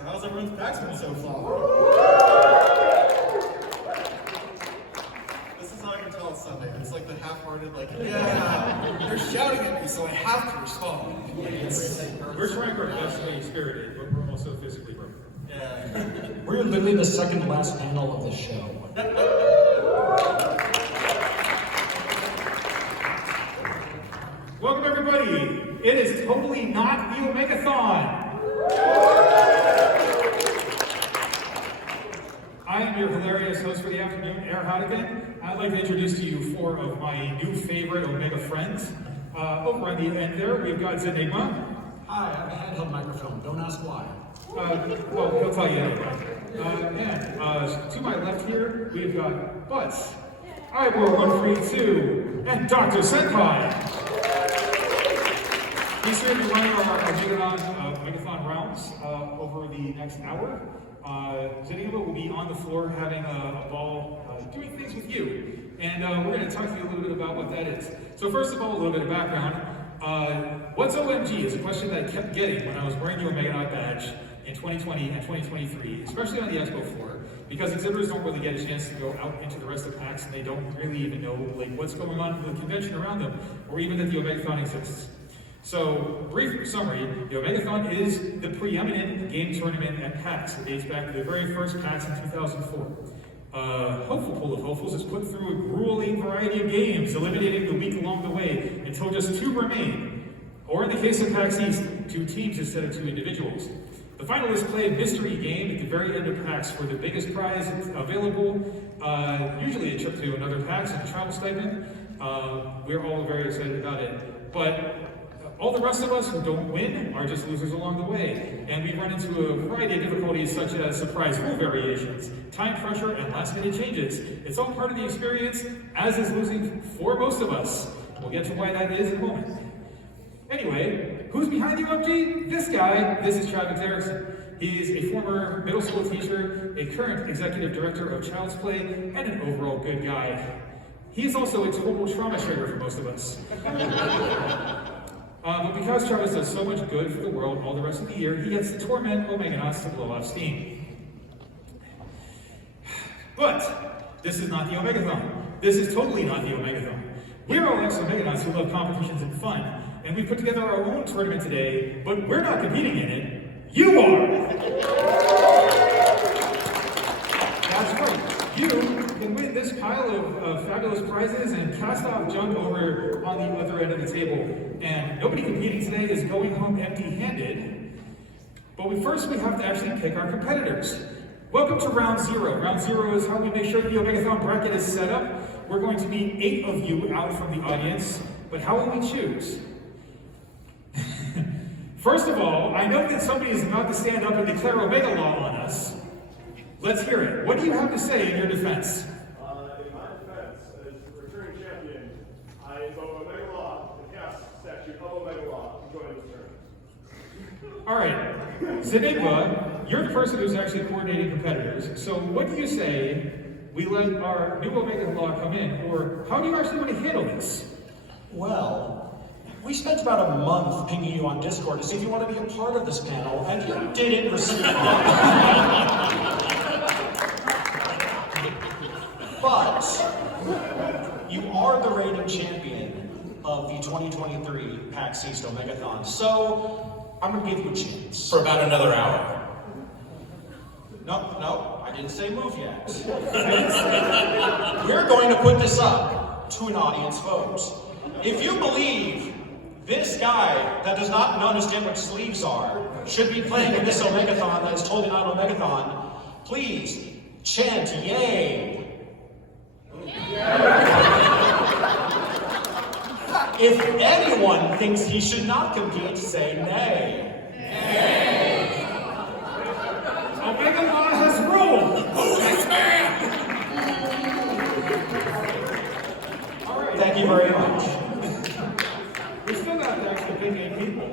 So how's everyone's PAX been so far? This is how I can tell it's Sunday. It's like the half-hearted, like, yeah, they're shouting at me, so I have to respond. We're trying our best to be spirited, but we're also physically broken. Yeah. We're literally the second last panel of the show. Welcome everybody! It is totally not the Omegathon! I am your hilarious host for the afternoon, Air Hodigan. I'd like to introduce to you four of my new favorite Omega friends. Over on the end there, we've got Zenigma. Hi, I have a handheld microphone. Don't ask why. Well, he'll tell you anyway. And to my left here, we've got Butts, Ivor132, and Dr. Senpai. He's here to be running our Omegathon rounds over the next hour. Zenigma will be on the floor having a ball, doing things with you. And we're going to talk to you a little bit about what that is. So first of all, a little bit of background. What's OMG is a question that I kept getting when I was wearing the Omeganaut badge in 2020 and 2023, especially on the expo floor, because exhibitors don't really get a chance to go out into the rest of PAX and they don't really even know like what's going on in the convention around them, or even that the Omegathon exists. So, brief summary, the Omegathon is the preeminent game tournament at PAX. It dates back to the very first PAX in 2004. Hopeful pool of hopefuls is put through a grueling variety of games, eliminating the week along the way until just 2 remain. Or in the case of PAX East, 2 teams instead of 2 individuals. The finalists play a mystery game at the very end of PAX for the biggest prize available, usually a trip to another PAX and a travel stipend. We're all very excited about it. But all the rest of us who don't win are just losers along the way, and we run into a variety of difficulties such as surprise rule variations, time pressure, and last-minute changes. It's all part of the experience, as is losing for most of us. We'll get to why that is in a moment. Anyway, who's behind the OMG? This guy. This is Travis Erickson. He is a former middle school teacher, a current executive director of Child's Play, and an overall good guy. He is also a total trauma sharer for most of us. But because Travis does so much good for the world all the rest of the year, he gets to torment Omeganauts to blow off steam. But this is not the Omegathon. This is totally not the Omegathon. We're all ex-Omeganauts who love competitions and fun, and we put together our own tournament today, but we're not competing in it. You are! That's right. You can win this pile of fabulous prizes and cast off junk over on the other end of the table. And nobody competing today is going home empty-handed. But first we have to actually pick our competitors. Welcome to round 0. Round 0 is how we make sure the Omegathon bracket is set up. We're going to need 8 of you out from the audience, but how will we choose? First of all, I know that somebody is about to stand up and declare Omega law on us. Let's hear it. What do you have to say in your defense? In my defense, as returning champion, I invoke Omega Law, the chaos statute of Omega Law, to join this tournament. All right, Zenigma, you're the person who's actually coordinating competitors. So what do you say we let our new Omega Law come in, or how do you actually want to handle this? Well, we spent about a month pinging you on Discord to see if you want to be a part of this panel, and you didn't respond. But you are the reigning champion of the 2023 PAX East Omegathon, so I'm going to give you a chance. For about another hour. No, I didn't say move yet. We're going to put this up to an audience vote. If you believe this guy that does not understand what sleeves are should be playing in this Omegathon that is totally not Omegathon, please chant yay. If anyone thinks he should not compete, say nay. Nay. Omega law has ruled. Who's this man? All right. Thank you very much. We still got to actually pick 8 people.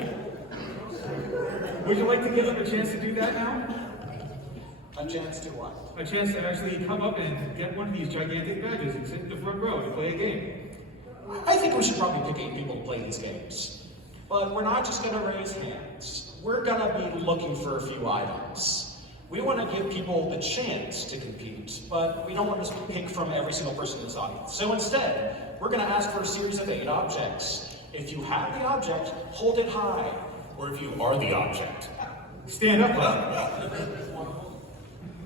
Would you like to give them a chance to do that now? A chance to what? A chance to actually come up and get one of these gigantic badges and sit in the front row and play a game. I think we should probably pick 8 people to play these games. But we're not just going to raise hands. We're going to be looking for a few items. We want to give people the chance to compete, but we don't want to pick from every single person in this audience. So instead, we're going to ask for a series of 8 objects. If you have the object, hold it high. Or if you are the object. Stand up.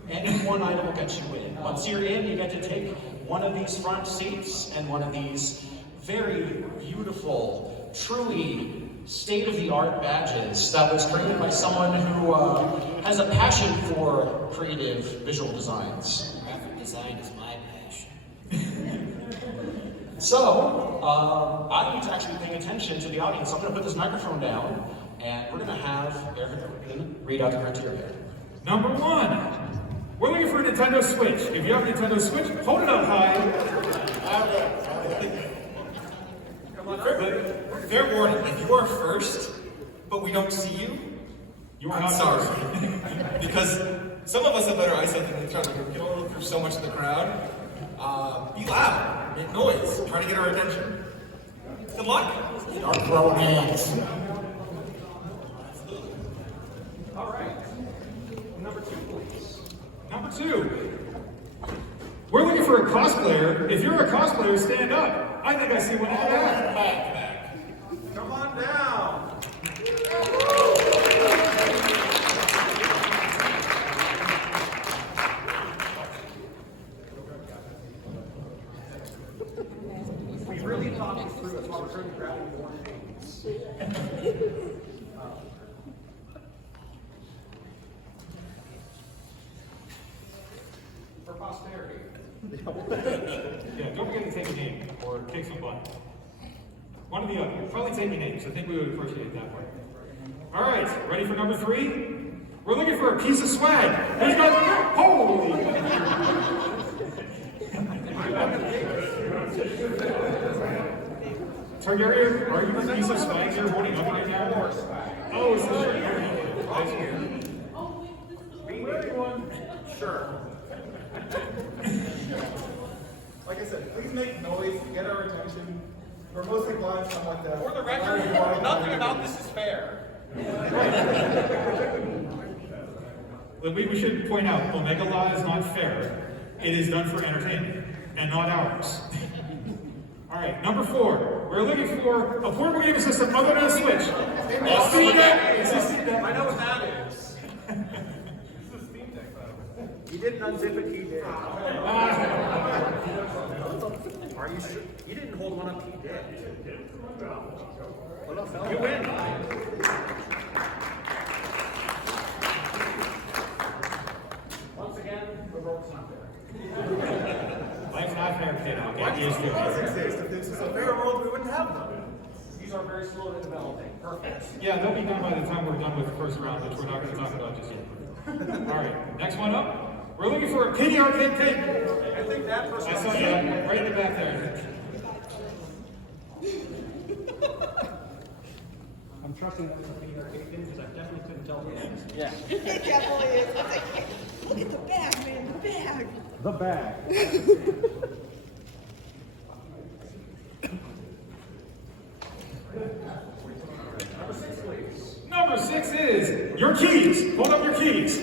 Any one item will get you in. Once you're in, you get to take one of these front seats and one of these very beautiful, truly state-of-the-art badges that was created by someone who has a passion for creative visual designs. Graphic design is my passion. So, I need to actually pay attention to the audience. So I'm going to put this microphone down, and we're going to have Eric read out the criteria. Number 1. We're looking for a Nintendo Switch. If you have a Nintendo Switch, hold it up high. Fair warning, if you are first, but we don't see you, You are I'm not sorry. first. Because some of us have better eyesight than each other. We can only look through so much of the crowd. Be loud, make noise, try to get our attention. Good luck. Our pro hands. All right. Number 2, please. Number 2. We're looking for a cosplayer. If you're a cosplayer, stand up. I think I see one in the back. Come on down. We really thought this through as well. We're trying to grab more things. For posterity. Yeah, don't forget to take a name or kick some butt. One or the other. Probably taking names. I think we would appreciate that part. All right, ready for number 3? We're looking for a piece of swag. Who's got? Holy! Targaryen, are you the piece of swag you're holding up right now? Oh, it's the shirt. Nice here. Wearing one? Sure. Like I said, please make noise, get our attention. We're mostly blind, somewhat deaf. For the record, nothing about this is fair. We should point out, Omeganaut is not fair. It is done for entertainment, and not ours. All right, number 4. We're looking for a portable gaming system other than a Switch. Steam Deck! It's a Steam Deck. I know what that is. You didn't unzip it, he did. Are you sure? You didn't hold one up, he did. You win. Once again, the rope's not there. Life's not fair, kid. I'll get used to it. If this was a fair world, we wouldn't have them. These are very slow in developing. Perfect. Yeah, they'll be done by the time we're done with the first round, which we're not going to talk about just yet. All right, next one up. We're looking for a kitty arcade cake. I think that person. I saw you right in the back there. I'm trusting that was a video taken because I definitely couldn't tell the names. Yeah. It definitely is. I was like, look at the bag, man, the bag. The bag. Number 6, please. Number 6 is your keys. Hold up your keys.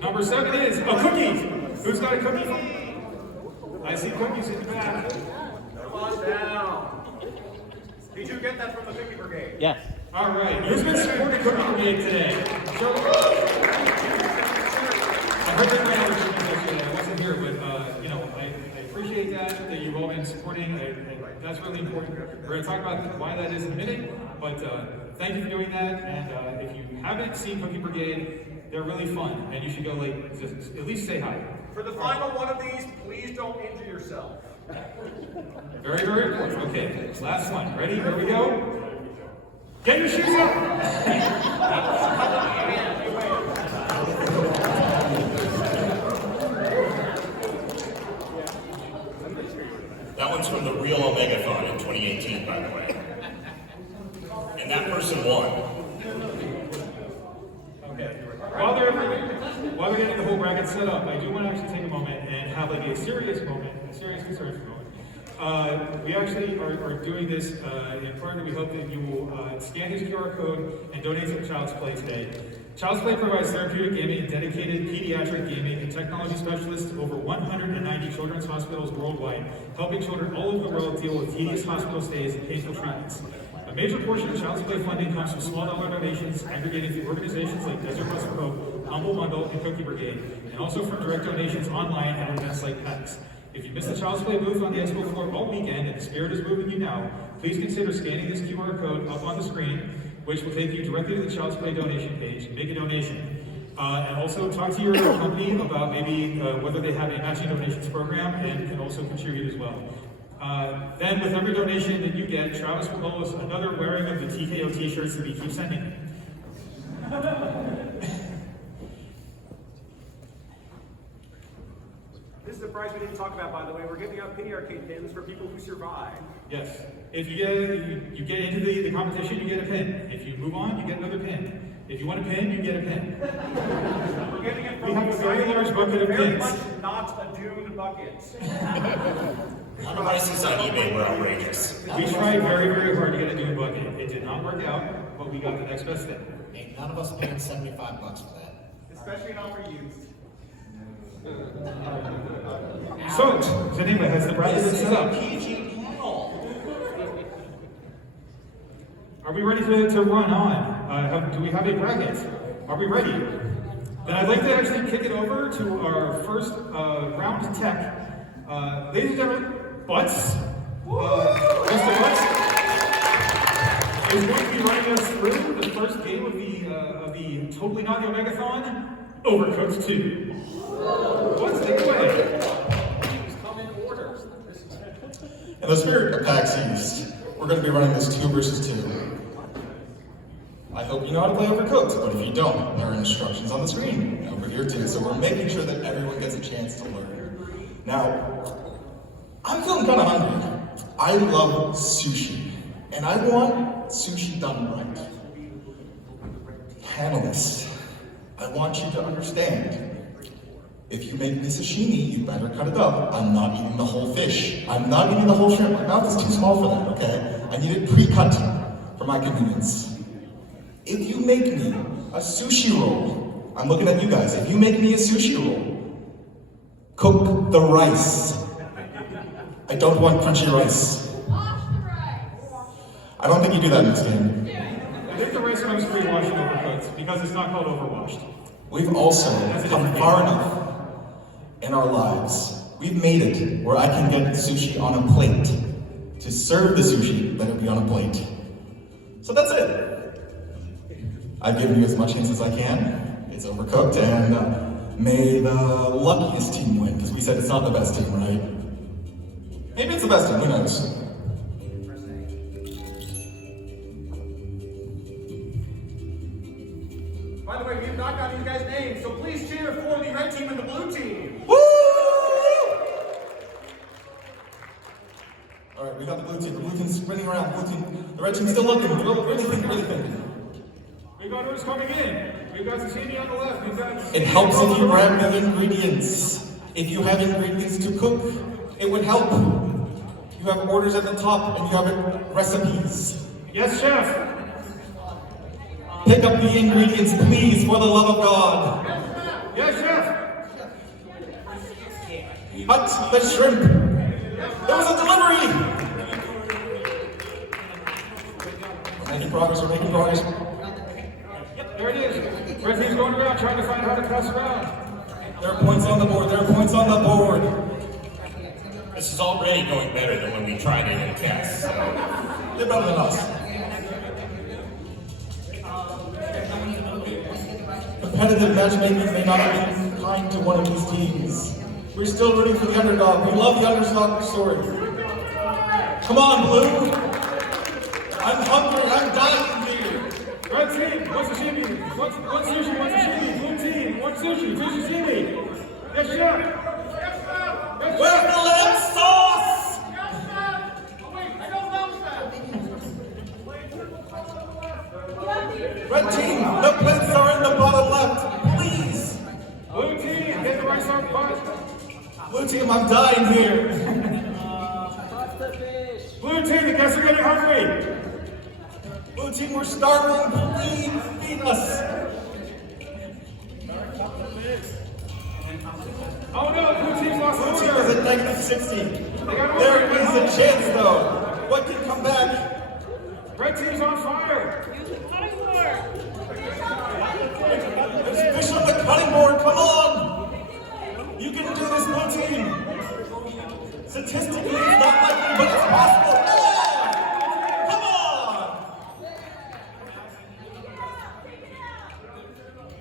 Number 7 is a cookie. Who's got a cookie? I see cookies in the back. Come on down. Did you get that from the Cookie Brigade? Yes. All right, who's been supporting Cookie Brigade today? Show I heard that my other students yesterday. I wasn't here, but I appreciate that you've all been supporting. That's really important. We're going to talk about why that is in a minute, but thank you for doing that. And if you haven't seen Cookie Brigade, they're really fun, and you should go just at least say hi. For the final one of these, please don't injure yourself. Very, very important. Okay, last one. Ready? Here we go. Get your shoes up. That one's from the real Omegathon in 2018, by the way. And that person won. while we're getting the whole bracket set up, I do want to actually take a moment and have like a serious concern moment. We actually are doing this in part that we hope that you will scan his QR code and donate some Child's Play today. Child's Play provides therapeutic gaming and dedicated pediatric gaming and technology specialists to over 190 children's hospitals worldwide, helping children all over the world deal with tedious hospital stays and painful treatments. A major portion of Child's Play funding comes from small dollar donations aggregated through organizations like Desert Bus for Hope, Humble Bundle, and Cookie Brigade, and also from direct donations online at events like PAX. If you missed the Child's Play booth on the expo floor all weekend and the spirit is moving you now, please consider scanning this QR code up on the screen, which will take you directly to the Child's Play donation page. Make a donation. And also talk to your company about maybe whether they have a matching donations program and can also contribute as well. Then with every donation that you get, Travis will owe us another wearing of the TKO t-shirts that we keep sending. This is the prize we didn't talk about, by the way. We're giving out penny arcade pins for people who survive. Yes. If you get into the competition, you get a pin. If you move on, you get another pin. If you want a pin, you get a pin. We're getting it from We have a very large bucket of very pins. much not a dune bucket. None of prices on eBay were outrageous. We tried very, very hard to get a new bucket. It did not work out, but we got the next best thing. Ain't none of us paying $75 for that. Especially not for used. So, Zanima, has the bracket been set up? PG panel. Are we ready to run on? Do we have a bracket? Are we ready? Then I'd like to actually kick it over to our first round tech. Ladies and gentlemen, Butts, Mr. Butts, is going to be running us through the first game of the Totally Not The Omegathon, Overcooked 2. Butts, take it away. In the spirit of PAX East, we're going to be running this 2 versus 2. I hope you know how to play Overcooked, but if you don't, there are instructions on the screen over here too, so we're making sure that everyone gets a chance to learn. Now, I'm feeling kind of hungry. I love sushi, and I want sushi done right. Panelists, I want you to understand. If you make me sashimi, you better cut it up. I'm not eating the whole fish. I'm not eating the whole shrimp. My mouth is too small for that, okay? I need it pre-cut for my convenience. If you make me a sushi roll, I'm looking at you guys. If you make me a sushi roll, cook the rice. I don't want crunchy rice. Wash the rice. I don't think you do that in this game. I think the rice comes pre-washed and overcooked because it's not called overwashed. We've also come far enough in our lives. We've made it where I can get sushi on a plate. To serve the sushi, let it be on a plate. So that's it. I've given you as much hints as I can. It's overcooked, and may the luckiest team win, because we said it's not the best team, right? Maybe it's the best team, who knows? By the way, we have not gotten you guys' names, so please cheer for the red team and the blue team. Woo! All right, we got the blue team. The blue team's spinning around. Blue team. The red team's still looking. Really thinking. We got who's coming in. We've got Sashimi on the left. We've got. It helps if you grab the ingredients. If you have ingredients to cook, it would help. You have orders at the top and you have recipes. Yes, chef. Pick up the ingredients, please, for the love of God. Yes, chef. Cut the shrimp. There was a delivery. We're making progress. There it is. Red team's going around trying to find how to pass around. There are points on the board. This is already going better than when we tried it in tests. So. They're better than us. Competitive matchmaking may not have been kind to one of these teams. We're still rooting for the underdog. We love the underdog story. Come on, Blue. I'm hungry. I'm dying here. Red team, one sashimi. One sushi, one sashimi. Blue team, one sushi, two sashimi. Yes, chef. Where's the lamb sauce? Red team, the plates are in the bottom left. Please. Blue team, I'm dying here. Blue team, the guests are getting hungry. Blue team, we're starving. Please feed us. Oh no, blue team's lost Blue team order. is at negative 60. got There order. is a chance though. What can come back? Red team's on fire. There's fish on the cutting board. Come on. You can do this, blue team. Statistically, it's not likely, but it's possible. Yeah! Come on.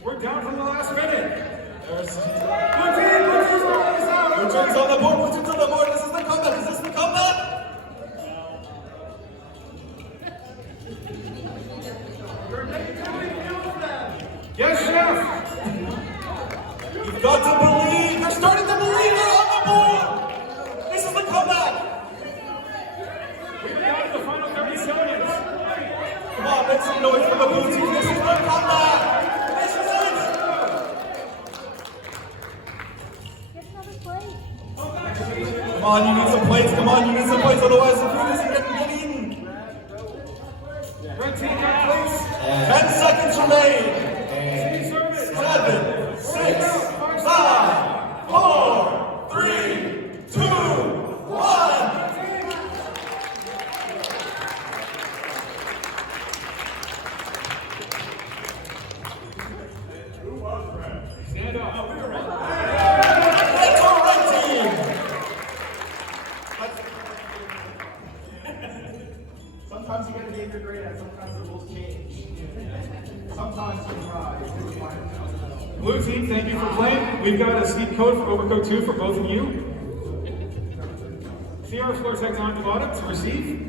We're down from the last minute. There's Blue team's rolling this out. Blue team's on the board. Blue team's on the board. This is the comeback. Is this the comeback? Yes, chef. You've got to believe. They're starting to believe they're on the board. This is the comeback. We're down to the final 30 seconds. Come on, make some noise for the blue team. This is the comeback. This is it. Come on, you need some plates. Come on, you need some plates. Otherwise, the food isn't getting eaten. Red team got place. 10 seconds remain. City service. 7, 6, 5, 4, 3, 2, 1. Stand up. It's our red team. Sometimes you gotta give your grade at, sometimes the rules change. Sometimes you try. Blue team, thank you for playing. We've got a steep code for Overcoat 2 for both of you. CR floor text on the bottom to receive.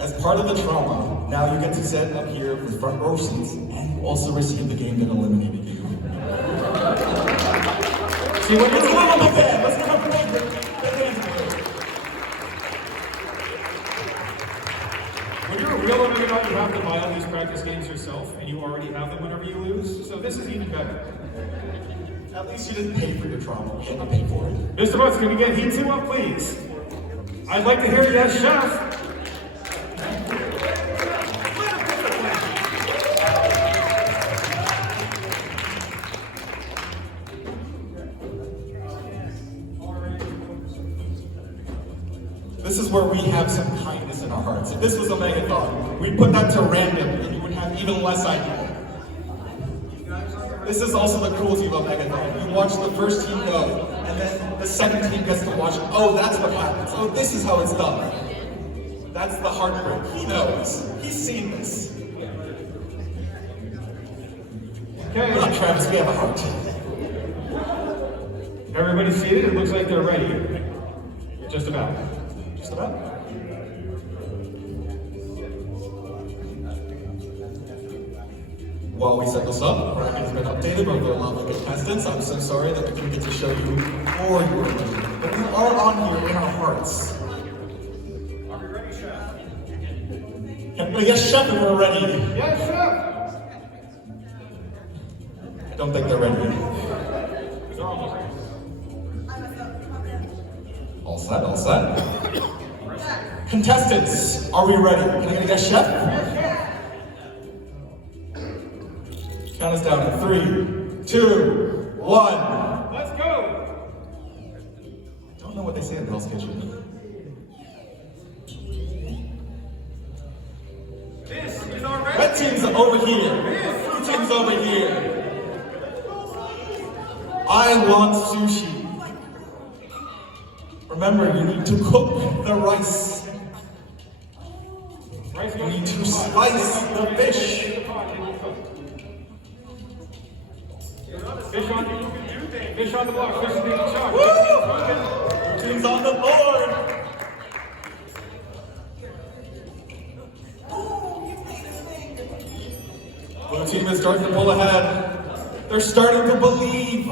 As part of the trauma, now you get to sit up here with front row seats and you also receive the game that eliminated you. See what Let's you're give them a big hand. Let's give them a big hand. When you're a real Omeganaut, you have to buy all these practice games yourself, and you already have them whenever you lose. So this is even better. At least you didn't pay for your trauma. You had to pay for it. Mr. Butts, can we get Heat 2 up, please? I'd like to hear yes, chef. This is where we have some kindness in our hearts. If this was Omegathon, we'd put that to random and you would have even less idea. This is also the cruelty of Omegathon. You watch the first team go, and then the second team gets to watch, oh, that's what happens. Oh, this is how it's done. That's the heartbreak. He knows. He's seen this. Okay, We're not Travis, we have a heart. everybody seated. It looks like they're ready. Just about. Just about. While we set this up, bracket has been updated by the allowed contestants. I'm so sorry that we couldn't get to show you more your game, but we are on here in our hearts. Are we ready, Chef? Yes, chef, if we're ready. Yes, chef. I don't think they're ready. All set, all set. Contestants, are we ready? Can I get a yes, chef? Count us down in 3, 2, 1. Let's go. I don't know what they say in Hell's Kitchen. This is our red Red team's over here. Blue team's over here. I want sushi. Remember, you need to cook the rice. You need to slice the fish. Fish on the block. Fish is being shot. Woo! Team's on the board. Blue team is starting to pull ahead. They're starting to believe.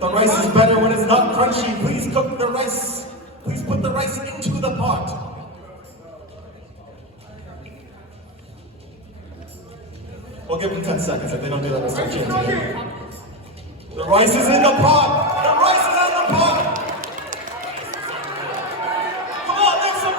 The rice is better when it's not crunchy. Please cook the rice. Please put the rice into the pot. We'll give them 10 seconds. If they don't do that, we'll start chanting. The rice is in the pot! The rice is in the pot! Come on, make some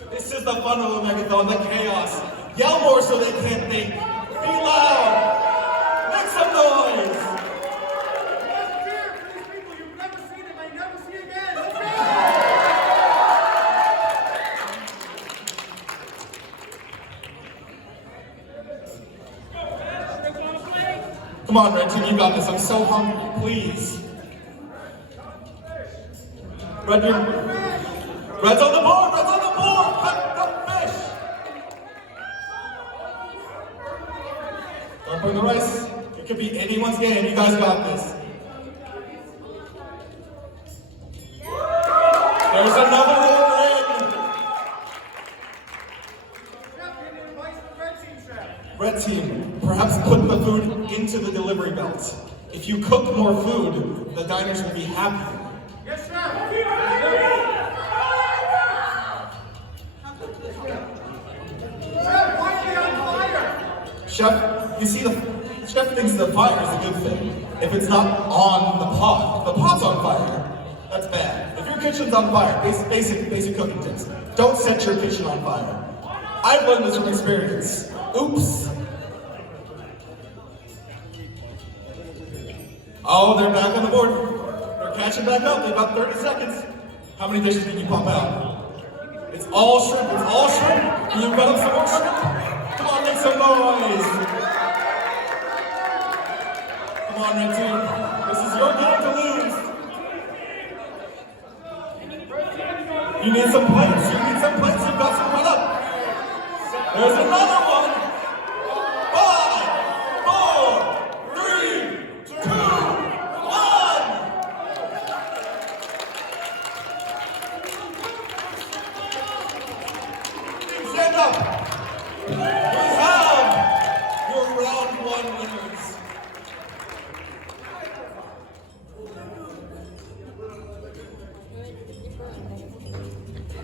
noise! This is the fun of Omegathon, the chaos. Yell more so they can't think. Be loud! Make some noise! Come on, Red Team, you got this. I'm so hungry. Please. Red's on the board! Red's on the board! Cook the fish! Don't bring the rice. It could be anyone's game. You guys got this. There's another ring. Red Team, perhaps put the food into the delivery belt. If you cook more food, the diners will be happy. Yes, sir. Chef, why are we on fire? Chef, you see, the chef thinks the fire is a good thing. If it's not on the pot, if the pot's on fire, that's bad. If your kitchen's on fire, basic cooking tips. Don't set your kitchen on fire. I've learned this from experience. Oops. Oh, they're back on the board. They're catching back up. They've got 30 seconds. How many dishes did you pop out? It's all shrimp. It's all shrimp. Can you run up some more shrimp? Come on, make some noise. Come on, Red Team. This is your game to lose. You need some plates. You need some plates. You've got some run up. There's another one. 5, 4, 3, 2, 1. Stand up. We have your round 1 winners.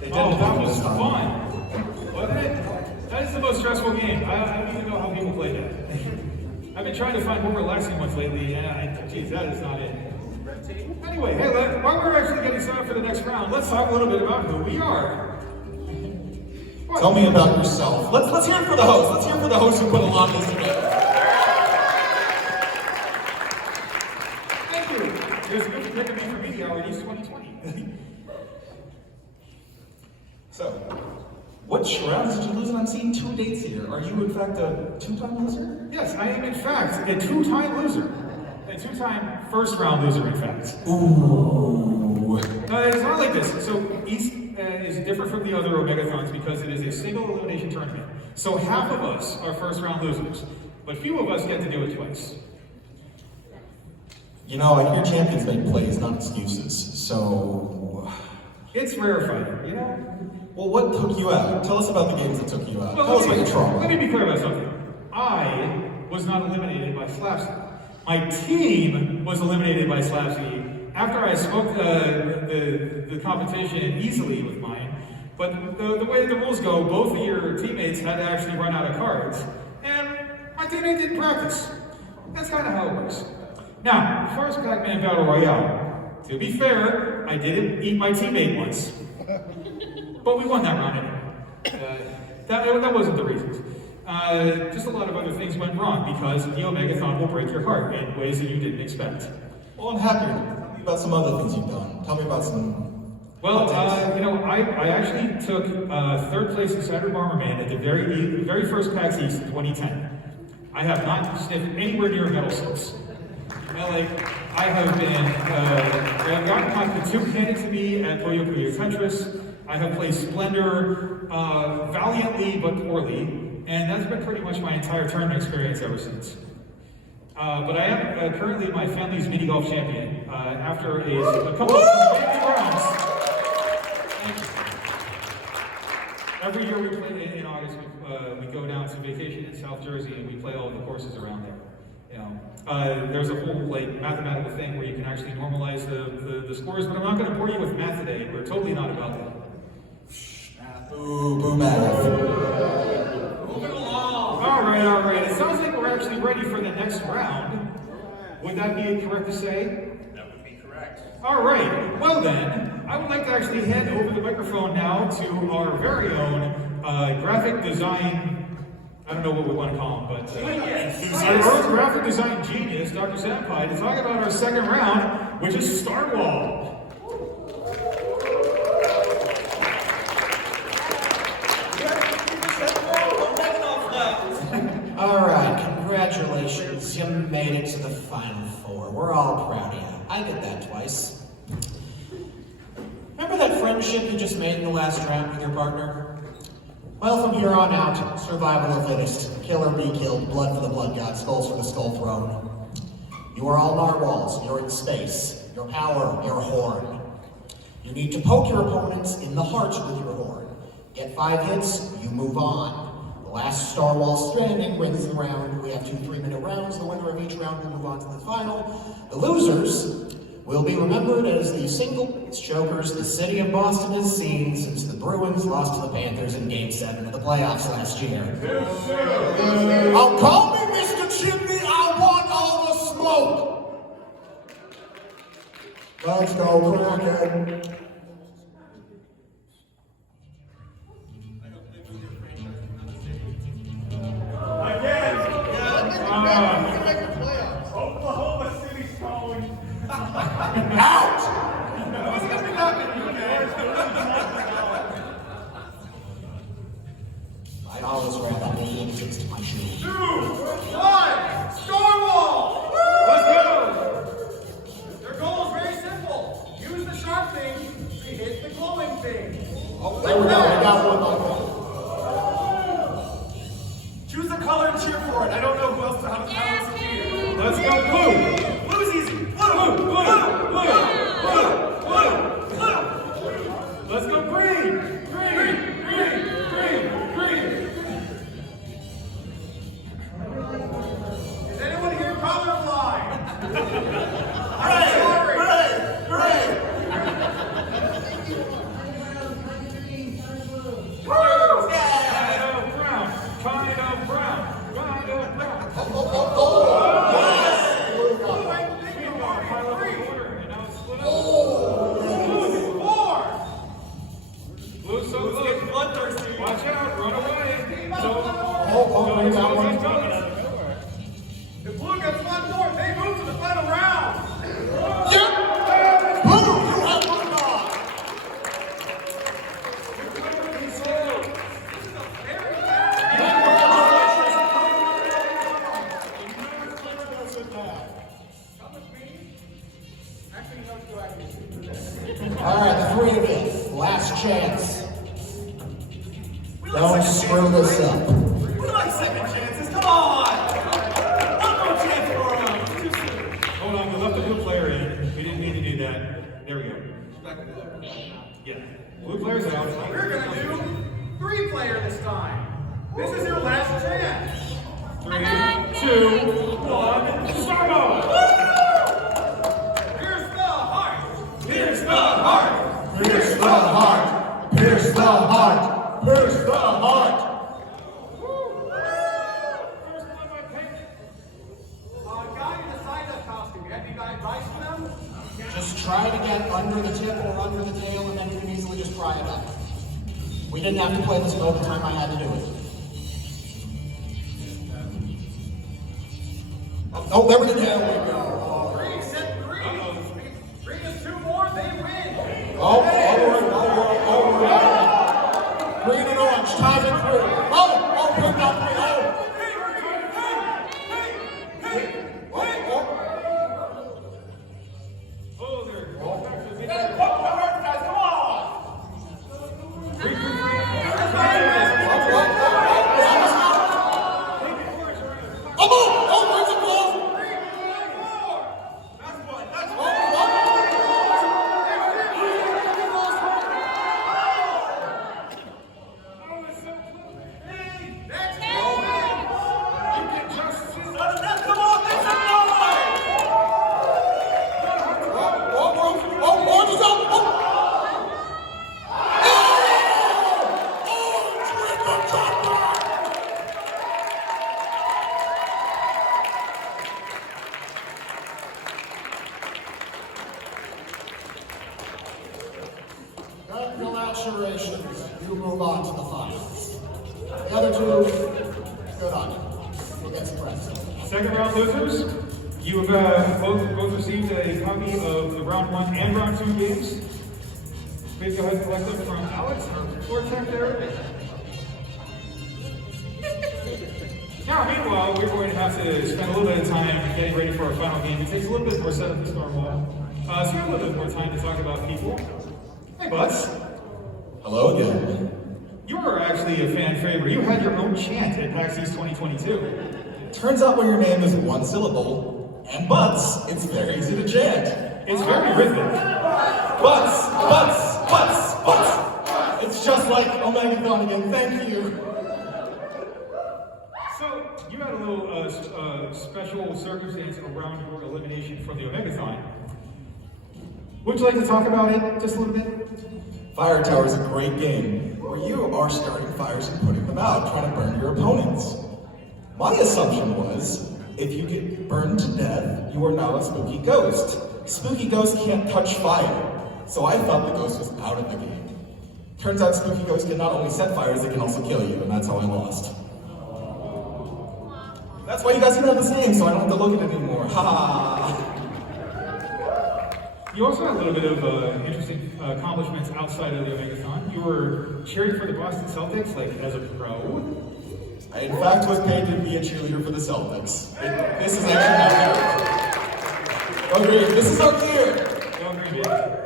They did Oh, it that was this time. fun. Wasn't it? That is the most stressful game. I don't even know how people play that. I've been trying to find more relaxing ones lately, and geez, that is not it. Anyway, hey, while we're actually getting set up for the next round, let's talk a little bit about who we are. Tell me about yourself. Let's hear it for the host. Let's hear it for the host who put a lot of this together. Thank you. There's a good picking me for Media Hour East 2020. So, which rounds did you lose? And I'm seeing 2 dates here. Are you, in fact, a 2-time loser? Yes, I am in fact a 2-time loser. A 2-time first-round loser, in fact. Ooh. It's not like this. So East is different from the other Omegathons because it is a single elimination tournament. So half of us are first-round losers, but few of us get to do it twice. You know, I hear champions make plays, not excuses. So, It's rarefied, you know? well, what took you out? Tell us about the games that took you out. Well, Tell us about your let trauma. me be clear about something. I was not eliminated by Slapsy. My team was eliminated by Slapsy after I smoked the competition easily with mine. But the way the rules go, both of your teammates had to actually run out of cards. And my teammate didn't practice. That's kind of how it works. Now, as far as Pac-Man Battle Royale, to be fair, I did eat my teammate once. But we won that round anyway. That wasn't the reason. Just a lot of other things went wrong because the Omegathon will break your heart in ways that you didn't expect. Well, I'm happy. Tell me about some other things you've done. Tell me about some... Well, I actually took 3rd place in Saturday Bomberman at the very first PAX East in 2010. I have not sniffed anywhere near a medal since. I have been, I've gotten my two handed to me at Puyo Puyo Tetris. I have played Splendor valiantly but poorly, and that's been pretty much my entire tournament experience ever since. But I am currently my family's mini golf champion after a couple of amazing rounds. Every year we play in August, we go down to vacation in South Jersey and we play all of the courses around there. You know, there's a whole mathematical thing where you can actually normalize the scores, but I'm not going to bore you with math today. We're totally not about that. Boo math. All right. It sounds like we're actually ready for the next round. Would that be correct to say? That would be correct. All right. Well then, I would like to actually hand over the microphone now to our very own graphic design. I don't know what we want to call him, but our own graphic design genius, Dr. Senpai, to talk about our second round, which is Star Wall. Alright, congratulations. You made it to the Final Four. We're all proud of you. I did that twice. Remember that friendship you just made in the last round with your partner? Well, from here on out, survival of the fittest. Kill or be killed, blood for the blood god, skulls for the skull throne. You are all narwhals. You're in space. Your power, your horn. You need to poke your opponents in the heart with your horn. Get 5 hits, you move on. The last Star Wall standing wins the round. We have 2 3-minute rounds. The winner of each round will move on to the final. The losers will be remembered as the single chokers the city of Boston has seen since the Bruins lost to the Panthers in Game 7 of the playoffs last year. Oh, call me Mr. Chimney, I want all the smoke! Let's go, Kraken. Again! Oklahoma City's calling. Out! I'd always rather be innocent to my shoe. 2, 1, Star Wall! Let's go! Their goal is very simple. Use the sharp thing to hit the glowing thing. Oh, there we go, we got one. Choose a color and cheer for it. I don't know who else to how to cheer. Let's go blue! Blue's easy. Blue. Let's go green! Is anyone here colorblind? Kind of brown. Blue's so good. Bloodthirsty. Watch out, run away. Oh, we got one. If Blue gets 1 more, they move to the final round. Yep! Blue, you have one dog! Alright, the 3 of you. Last chance. Don't screw this up. We like second chances. Come on. One more chance for him. Too soon. Hold on, we left the blue player in. We didn't need to do that. There we go. Yeah. Blue player's out. We're gonna do 3-player this time. This is your last chance. 3, 2, 1, Star Wars! Here's the heart. Here's the heart. Pierce the heart! Pierce the heart! Pierce the heart! Guy in the side-up costume. You have any advice for them? Just try to get under the tip or under the tail, and then you can easily just pry it up. We didn't have to play this both the time I had to do it. Oh, there we go. Green, set 3. Green is 2 more, they win. Oh, green and orange, time and 3. Oh, pink on 3. Oh, there. Next, Congratulations, you move on to the finals. The other two, good on you. You'll get some rest. Second round losers, you have both received a copy of the round 1 and round 2 games. Please go ahead and collect them from Alex, our floor tech there. Now, meanwhile, we're going to have to spend a little bit of time getting ready for our final game. It takes a little bit more setup than normal. So we have a little bit more time to talk about people. Hey, Butts. Hello again. You are actually a fan favorite. You had your own chant at PAX East 2022. Turns out when your name is one syllable and butts, it's very easy to chant. It's very rhythmic. Butts, butts, butts, butts. It's just like Omegathon again. Thank you. So, you had a little special circumstance around your elimination from the Omegathon. Would you like to talk about it just a little bit? Fire Tower is a great game where you are starting fires and putting them out, trying to burn your opponents. My assumption was, if you get burned to death, you are now a spooky ghost. Spooky ghosts can't touch fire, so I thought the ghost was out of the game. Turns out spooky ghosts can not only set fires, they can also kill you, and that's how I lost. That's why you guys can have this game, so I don't have to look at it anymore. Ha ha! You also had a little bit of interesting accomplishments outside of the Omegathon. You were cheering for the Boston Celtics, like as a pro. I in fact was paid to be a cheerleader for the Celtics. This is actually not clear. Agreed, this is unclear. Go Green Bay.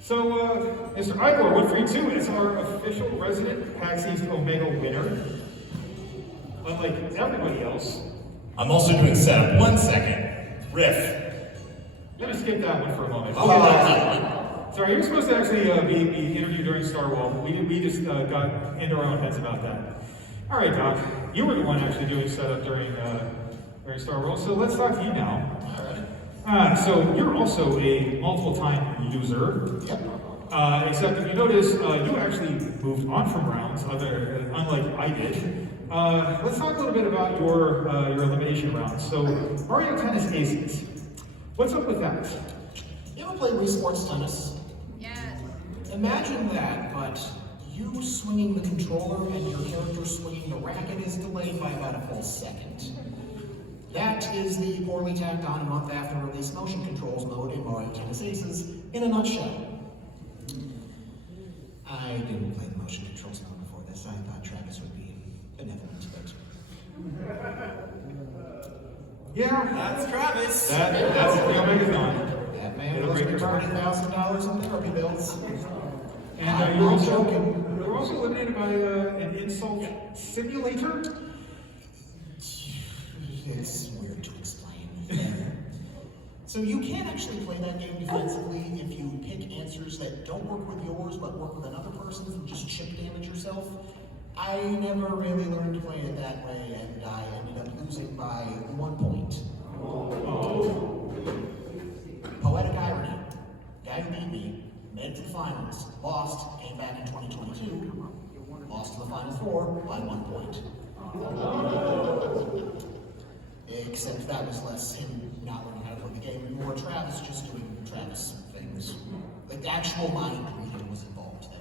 So, Mr. Igor, one for you too, is our official resident PAX East Omegawinner. Unlike everybody else. I'm also doing setup. 1 second. Riff. Let me skip that one for a moment. Okay. Sorry, you were supposed to actually be interviewed during Star Wars. We just got into our own heads about that. All right, Doc. You were the one actually doing setup during Star Wars, so let's talk to you now. So you're also a multiple-time loser. Yep. Except if you notice, you actually moved on from rounds, unlike I did. Let's talk a little bit about your elimination rounds. So Mario Tennis Aces. What's up with that? You ever play Wii Sports Tennis? Yes. Imagine that, but you swinging the controller and your character swinging the racket is delayed by about a full second. That is the poorly tacked on a month after release motion controls mode in Mario Tennis Aces in a nutshell. I didn't play the motion controls mode before this. I thought Travis would be benevolent, but... Yeah, That's Travis. that's the Omegathon. That man was $20,000 in therapy bills. And you're also eliminated by an insult simulator. It's weird to explain. So you can actually play that game defensively if you pick answers that don't work with yours but work with another person's and just chip damage yourself. I never really learned to play it that way, and I ended up losing by 1 point. Poetic irony. Guy who beat me, made it to the finals, lost, came back in 2022, lost to the Final Four by 1 point. Except that was less him not learning how to play the game, and more Travis just doing Travis things. Like the actual mind reading was involved there.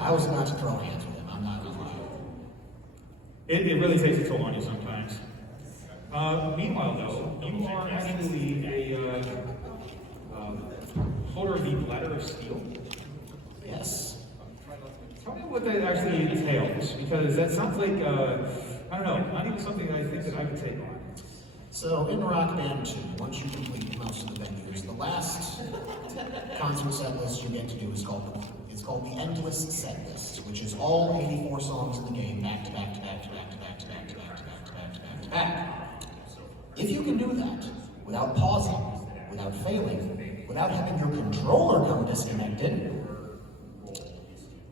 I was about to throw hands with him, I'm not gonna lie. It really takes a toll on you sometimes. Meanwhile, though, you are actually a holder of the Bladder of Steel. Yes. Tell me what that actually entails, because that sounds like, I don't know, not even something that I think that I would take on. So in Rock Band 2, once you complete most of the venues, the last concert set list you get to do is called the Endless Set List, which is all 84 songs in the game back to back to back to back to back to back to back to back to back to back to back. If you can do that without pausing, without failing, without having your controller come disconnected,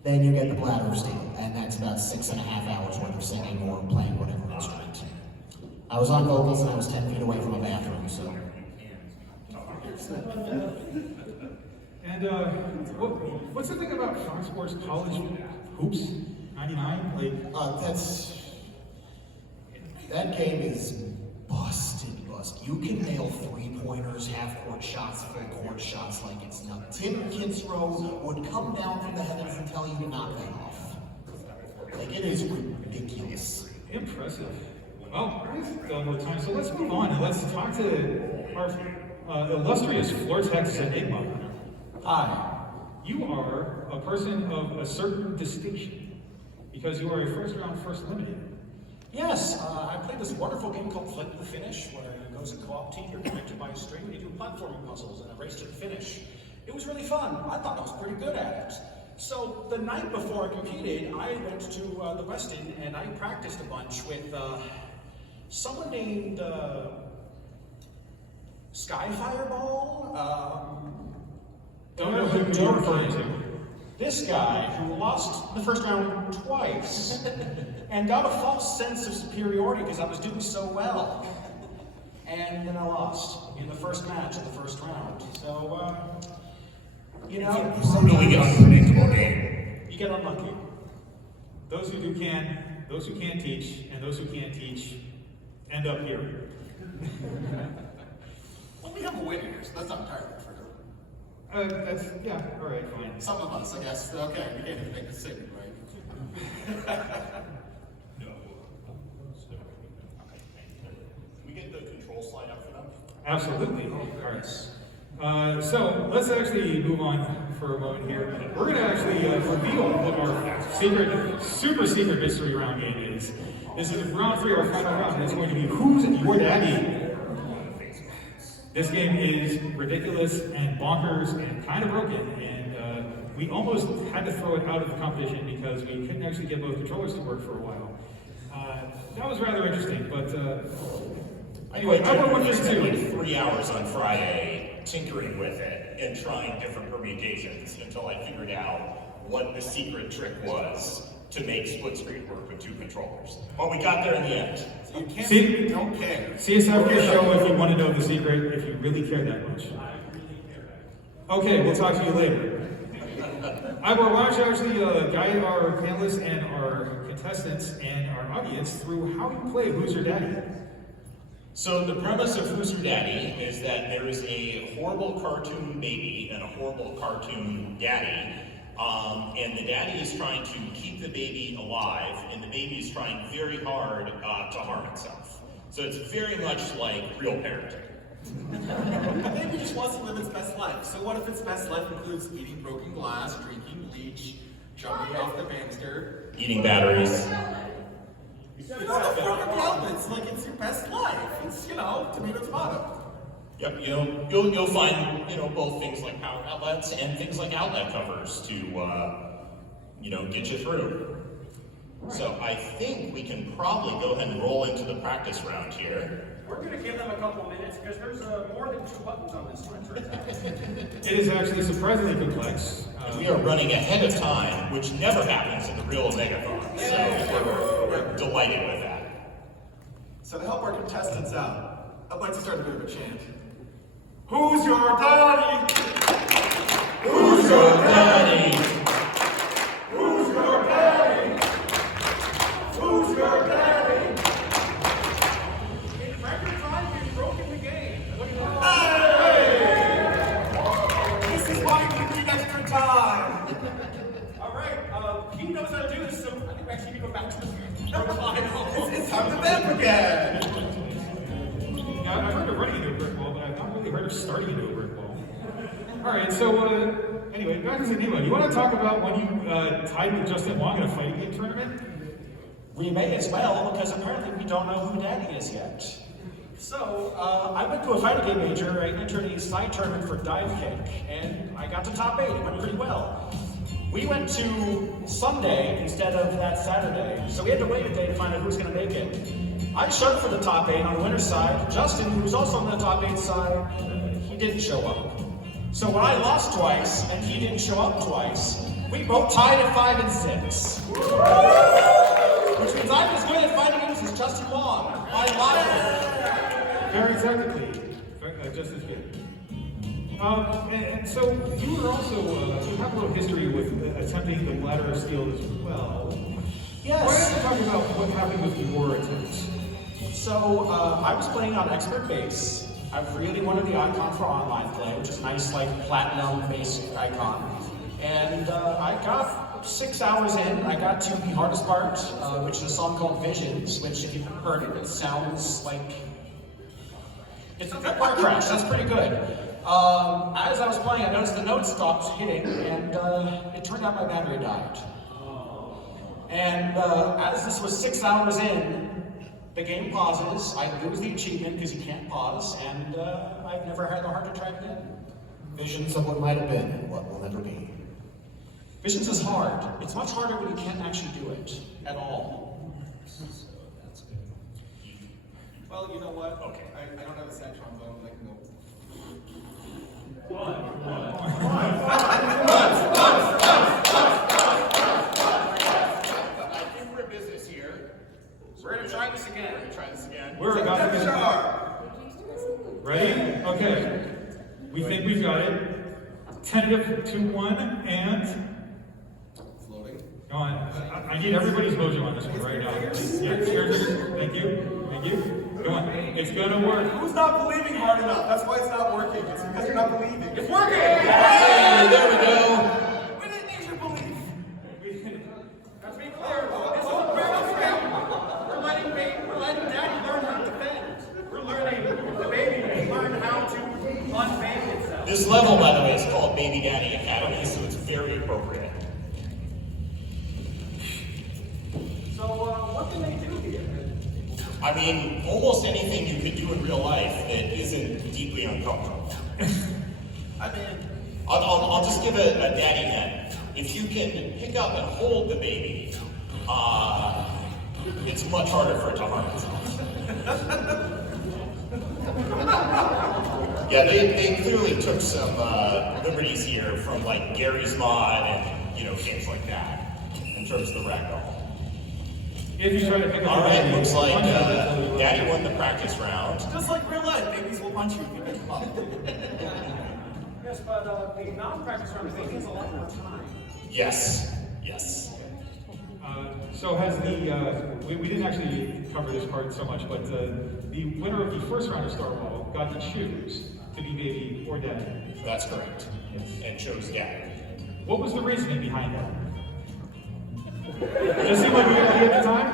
then you get the Bladder of Steel, and that's about 6.5 hours worth of singing or playing whatever instrument. I was on vocals and I was 10 feet away from a bathroom, so. And what's the thing about Fox Sports College Hoops 99? That game is busted. You can nail 3 three-pointers, half-court shots, full-court shots like it's nothing. Tim Kinsrow would come down from the heavens and tell you to knock that off. Like, it is ridiculous. Impressive. Well, we've done more time, so let's move on and let's talk to our illustrious Floortex Enigma. Hi. You are a person of a certain distinction because you are a first-round first eliminated. Yes, I played this wonderful game called Flip the Finish, where it goes a co-op team, you're connected by a string, and you do platforming puzzles and a race to the finish. It was really fun. I thought I was pretty good at it. So the night before I competed, I went to the West End and I practiced a bunch with someone named Sky Fireball. Don't know who you're referring to. This guy who lost the first round twice and got a false sense of superiority because I was doing so well. And then I lost in the first match of the first round. So, you know, Brutally unpredictable game. you get unlucky. Those who do can, those who can't teach, and those who can't teach end up here. Well, we have a winner here, so that's not entirely true. Yeah, all right, fine. Some of us, I guess. Okay, we can't even make a statement, right? No. Can we get the control slide up for them? Absolutely. All right. So let's actually move on for a moment here. We're going to actually reveal what our secret, super secret mystery round game is. This is round 3, our final round, and it's going to be Who's Your Daddy? This game is ridiculous and bonkers and kind of broken, and we almost had to throw it out of the competition because we couldn't actually get both controllers to work for a while. That was rather interesting, but anyway, I want I to spent do like 3 hours on Friday tinkering with it and trying different permutations until I figured out what the secret trick was to make split screen work with 2 controllers. Well, we got there in the end. So you can't See? you don't care. See us after the show if you want to know the secret, if you really care that much. Okay, we'll talk to you later. I will watch actually guide our panelists and our contestants and our audience through how you play Who's Your Daddy? So the premise of Who's Your Daddy is that there is a horrible cartoon baby and a horrible cartoon daddy. And the daddy is trying to keep the baby alive, and the baby is trying very hard to harm itself. So it's very much like real parenting. The baby just wants to live its best life. So what if its best life includes eating broken glass, drinking bleach, jumping off the banister? Eating batteries. You know, the fucking help. It's like it's your best life. It's, you know, tomato, tomato. Yep, you'll find both things like power outlets and things like outlet covers to get you through. So I think we can probably go ahead and roll into the practice round here. We're going to give them a couple minutes because there's more than 2 buttons on this one. It is actually surprisingly complex. We are running ahead of time, which never happens in the real Omegathon, so we're delighted with that. So to help our contestants out, I'd like to start a bit of a chant. Who's your daddy? Who's your daddy? Who's your daddy? Who's your daddy? In record time, you've broken the game. Hey! This is why you need extra time. All right, he knows how to do this, so I think we actually need to go back to the final. It's time to vamp again. Now, I've heard of running into a brick wall, but I've not really heard of starting into a brick wall. All right, so anyway, back to Zanima. You want to talk about when you tied with Justin Wong in a fighting game tournament? We may as well, because apparently we don't know who Daddy is yet. So, I went to a fighting game major. I entered a side tournament for dive kick, and I got to top 8. It went pretty well. We went to Sunday instead of that Saturday, so we had to wait a day to find out who was going to make it. I showed for the top 8 on the winner's side. Justin, who was also on the top 8 side, he didn't show up. So when I lost twice and he didn't show up twice, we both tied at 5 and 6. Which means I'm as good at fighting games as Justin Wong. I lied. Very technically, just as good. And so you were also, you have a little history with attempting the bladder of steel as well. Yes. Why don't you talk about what happened with your attempts? So I was playing on expert base, I've really wanted the icon for online play, which is a nice, like, platinum basic icon. And I got 6 hours in, I got to the hardest part, which is a song called Visions, which if you've heard it, it sounds like... It's a good car crash, that's pretty good. As I was playing, I noticed the notes stopped hitting, and it turned out my battery died. And as this was 6 hours in, the game pauses, I lose the achievement because you can't pause, and I've never had the heart to try it again. Visions of what might have been and what will never be. Visions is hard. It's much harder when you can't actually do it at all. Well, you know what? Okay. I don't have a sad trombone, like, no. I think we're in business here. So we're gonna try this again. We're gonna try this again. We're about to begin. Ready? Okay. We think we've got it. Tentative 2-1 and It's loading. go on. I need everybody's mojo on this one right now. Yeah, thank you. Thank you. Go on. It's gonna work. Who's not believing hard enough? That's why it's not working. It's because you're not believing. It's working! Hey, there we go. We didn't need your belief. Let's be clear, though. This is a real family. We're letting Daddy learn how to defend. We're learning the baby learn how to unbaby itself. This level, by the way, is called Baby Daddy Academy, so it's very appropriate. So, what can they do here? I mean, almost anything you could do in real life that isn't deeply uncomfortable. I mean, I'll just give a daddy hint. If you can pick up and hold the baby, it's much harder for it to harm itself. Yeah, they clearly took some liberties here from like Gary's Mod and games like that in terms of the ragdoll. If you try to pick up All the right, baby, looks like punch it. Daddy won the practice round. just like real life, babies will punch you if you pick them up. Yes, but the non-practice round, I think, has a lot more time. Yes. So has we didn't actually cover this part so much, but the winner of the first round of Star Wall got to choose to be baby or daddy. That's correct. And chose Daddy. What was the reasoning behind that? Does it seem like a good idea at the time?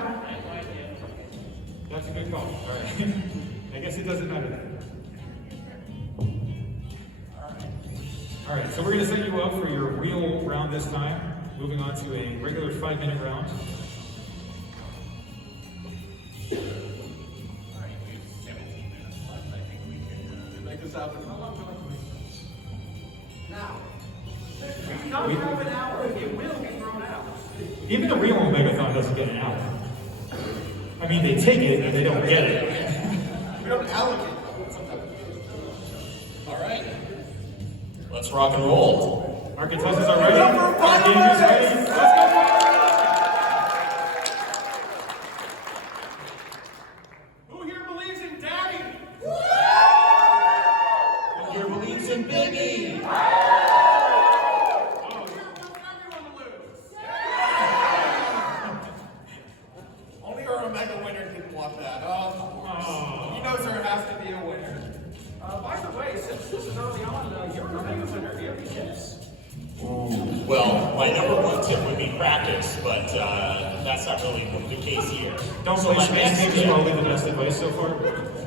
That's a good call. All right. I guess it doesn't matter then. All right, so we're going to set you up for your real round this time. Moving on to a regular 5-minute round. Make this happen. How long do I Now, if you don't have an hour, it will be thrown out. Even the real Omegathon doesn't get an hour. I mean, they take it and they don't get it. We don't allocate. All right. Let's rock and roll. Architects are ready. Our game is ready. Let's go. Who here believes in Daddy? Who here believes in Baby? Only our Omegawinner didn't want that. Oh, of course. He knows there has to be a winner. By the way, since this is early on, you're an Omegawinner. Do you have any tips? Well, my #1 tip would be practice, but that's not really the case here. Don't So play space games is probably the best advice so far.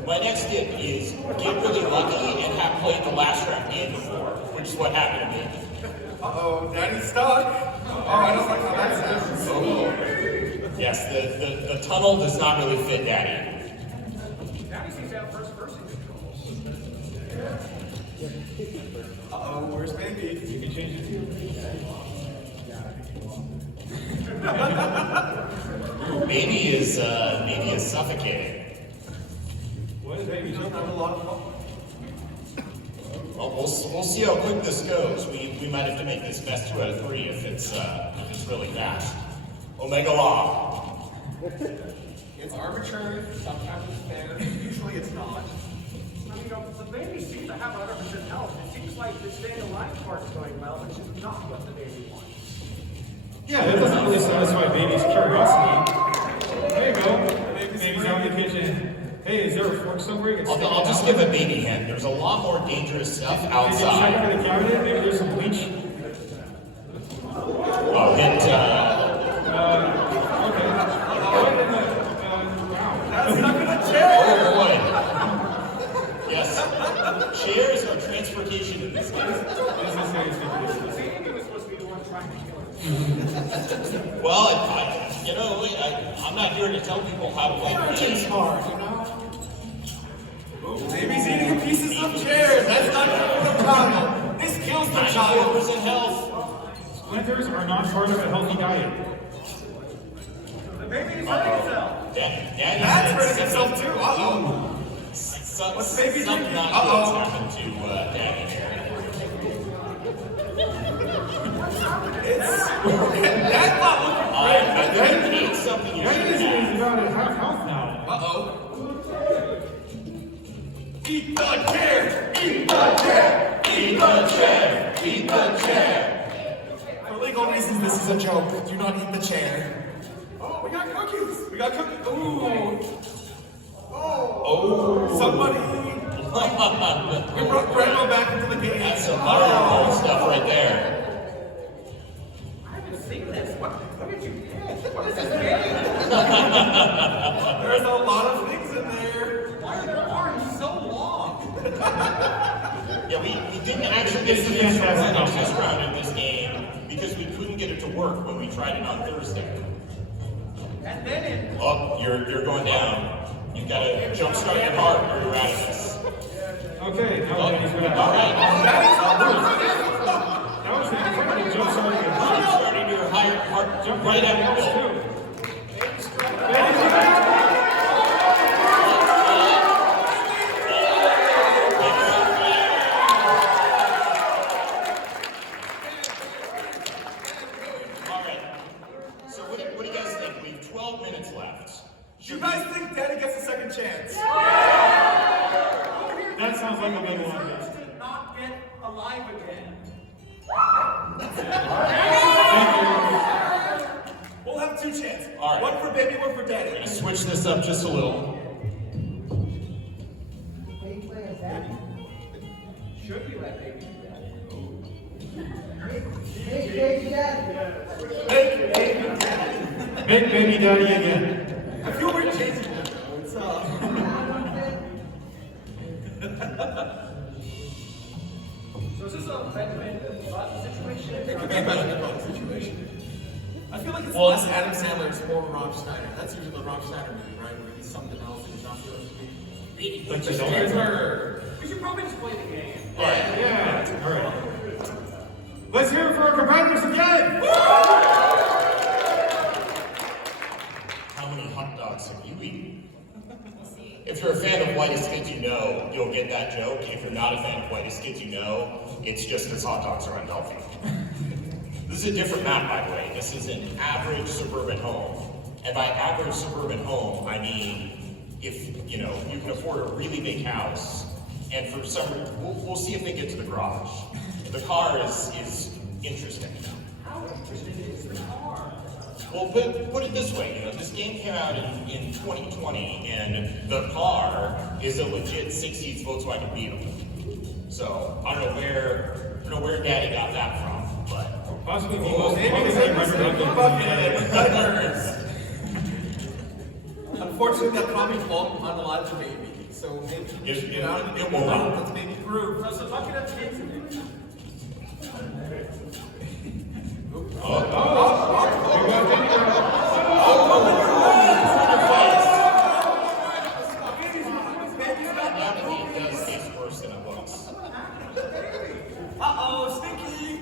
my next tip is get really lucky and have played the last round game before, which is what happened to me. Uh-oh, Daddy's stuck. Oh, I don't like how that sounds. Yes, the tunnel does not really fit Daddy. Daddy seems to have first person control. Uh-oh, where's Baby? You can change it too. Baby is suffocating. What is baby? Have a lot of fun. Well, we'll see how quick this goes. We might have to make this best 2 out of 3 if it's really fast. Omeganaut. It's arbitrary, sometimes it's fair, usually it's not. I mean, the baby seems to have 100% health. It seems like the staying alive part's going well, which is not what the baby wants. Yeah, that doesn't really satisfy baby's curiosity. There you go. Baby's out in the kitchen. Hey, is there a fork somewhere? I'll just give a baby hint. There's a lot more dangerous stuff Check outside. out the cabinet. Maybe there's some bleach. Oh, hint. Okay. That's not gonna change. Oh boy. Yes. Chairs are transportation in this case. Well, I'm not here to tell people how to play the game. Smart, you know? Baby's eating pieces of chairs. That's not good for the child. This kills the child. 94% health. Splinters are not part of a healthy diet. The baby's hurting himself. That's hurting himself too. Uh-oh. What's baby Something drinking? not good's happened to Daddy here. That's not looking great. I think he needs something you Daddy should have. is about at half health now. Uh-oh. Eat the chair! Eat the chair! Eat the chair! Eat the chair! For legal reasons, this is a joke. Do not eat the chair. Oh, we got cookies! We got cookies! Ooh! Oh, Somebody! We brought Grandma back into the game. that's some Mario stuff right there. There's a lot of things in there. Why are their arms so long? Yeah, we didn't actually get the advantage this round in this game because we couldn't get it to work when we tried it on Thursday. And then it. Oh, you're going down. You've got to jumpstart your heart or you're out of this. Okay, now Daddy's All gonna. right. That was the incredible jump starting to Jumpstarting your heart, jump right out of the middle. All right. So what do you guys think? We have 12 minutes left. Do you guys think Daddy gets a second chance? That sounds like a big one. Did not get alive again. We'll have two chances. All right. One for baby, one for Daddy. We're gonna switch this up just a little. Should we let baby do that? Hey, baby Daddy. Make baby daddy again. I feel we're changing that. What's up? So is this a Benjamin Button situation? It could be a Benjamin Button situation. I feel like it's less Adam Sandler, it's more Rob Schneider. That's usually the Rob Schneider movie, right? Where he's something else and he's not supposed to be. Like The you don't Sandler. We should probably just play the game. Yeah. All right. Let's hear it for our competitors again. How many hot dogs have you eaten? If you're a fan of Whitest Kids You Know, you'll get that joke. If you're not a fan of Whitest Kids You Know, it's just because hot dogs are unhealthy. This is a different map, by the way. This is an average suburban home. And by average suburban home, I mean, if, you can afford a really big house, and for some reason, we'll see if they get to the garage. The car is interesting. How interesting is the car? Well, put it this way, this game came out in 2020, and the car is a legit 60s Volkswagen Beetle. So I don't know where Daddy got that from, but Possibly the most Maybe famous the record of the bucket. Unfortunately, that probably won't unalive the baby. So maybe we should get out of the It will not. Let's maybe prove. Does the bucket have kids in it? it does taste worse than it looks. Uh-oh, stinky.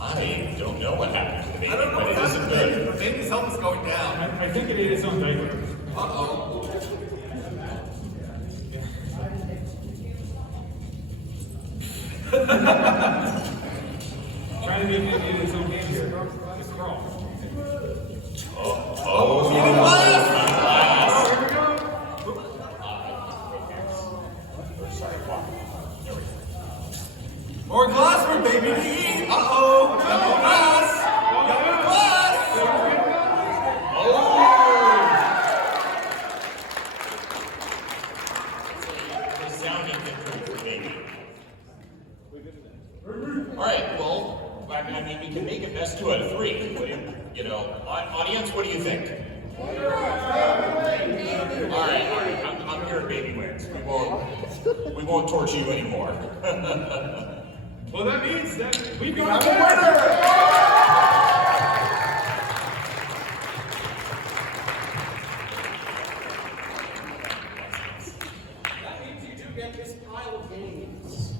I don't know what happened to the baby, I don't know but what it isn't happened to the good. baby. The baby's health is going down. I think it ate its own diaper. Uh-oh. Trying to make it eat its own game here. Just crawl. Oh, Eating glass. glass. Here we go. Sorry, walk. There we go. More glass for baby to eat. Uh-oh. Got more glass. Got more glass. All right. I'm here at Baby Wins. We won't torture you anymore. Well, that means that we've got I'm a winner! That means you do get this pile of games.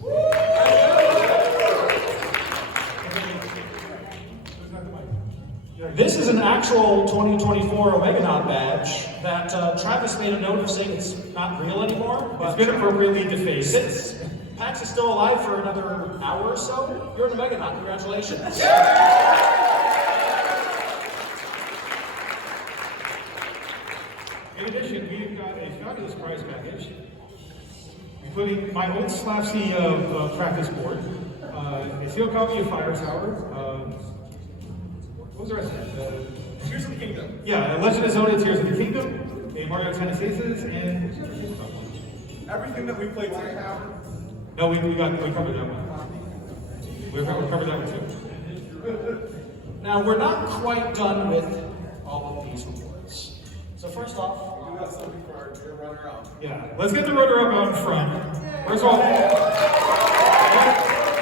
This is an actual 2024 Omeganaut badge that Travis made a note of saying it's not real anymore. It's But been appropriately defaced. since PAX is still alive for another hour or so, you're an Omeganaut. Congratulations. In addition, we've got a fabulous prize package, including my old Slapsy practice board, a sealed copy of Fire Tower. What was the rest of it? Tears of the Kingdom. Yeah, Legend of Zelda: Tears of the Kingdom, a Mario Tennis Aces, and Everything that we played today. no, we covered that one. We covered that one too. Now, we're not quite done with all of these rewards. So first off, We got something for our dear runner-up. Yeah, let's get the runner-up out in front. First of all,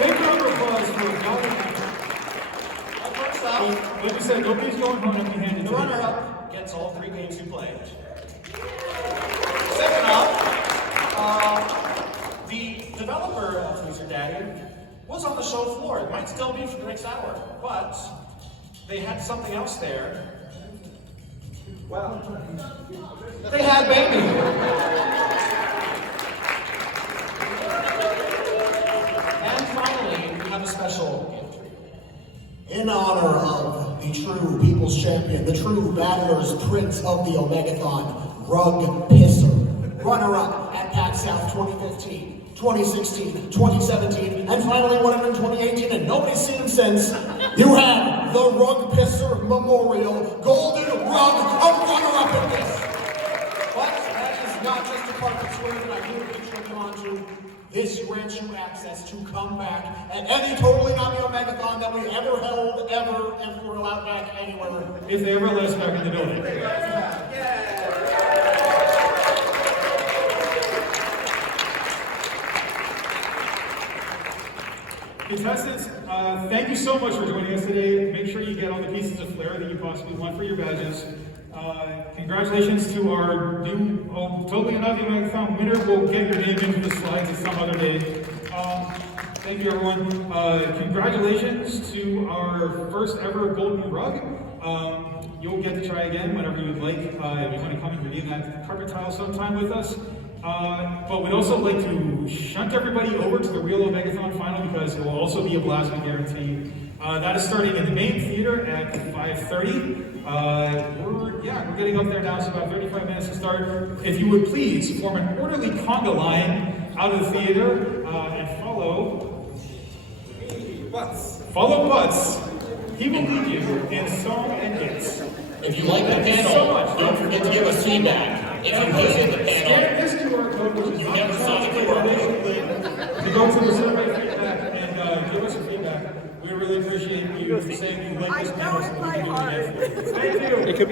big round of applause for Galvin. first off, Like we said, nobody's going home empty-handed. the runner-up gets all 3 games you played. Second off, the developer of Who's Your Daddy was on the show floor. It might still be for the next hour, but they had something else there. Wow. They had baby. And finally, we have a special gift. In honor of the true People's Champion, the true Battlers Prince of the Omegathon, Rug Pisser, runner-up at PAX South 2015, 2016, 2017, and finally won it in 2018, and nobody's seen him since. You have the Rug Pisser Memorial Golden Rug of runner-up in this. But that is not just a carpet swear that I will be tripping onto. This grants you access to come back at any Totally Not The Omegathon that we ever held, ever, if we're allowed back anywhere. If they ever let us back in the building. Contestants, thank you so much for joining us today. Make sure you get all the pieces of flair that you possibly want for your badges. Congratulations to our new Totally Not The Omegathon winner. We'll get your name into the slides at some other day. Thank you, everyone. Congratulations to our first ever golden rug. You'll get to try again whenever you'd like. If you want to come and redeem that carpet tile sometime with us. But we'd also like to shunt everybody over to the real Omegathon final because it will also be a blast, we guarantee. That is starting in the main theater at 5:30. We're getting up there now, so about 35 minutes to start. If you would please form an orderly conga line out of the theater and follow Butts. He will lead you in song and dance. If you like the Thank you panel, so much. don't forget to give us feedback. If you visit the panel, Scan this QR code, which is You never saw the QR code. to go to the survey feedback and give us your feedback. We really appreciate you saying you like I this know panel. it So we by can do it heart. again. Thank you.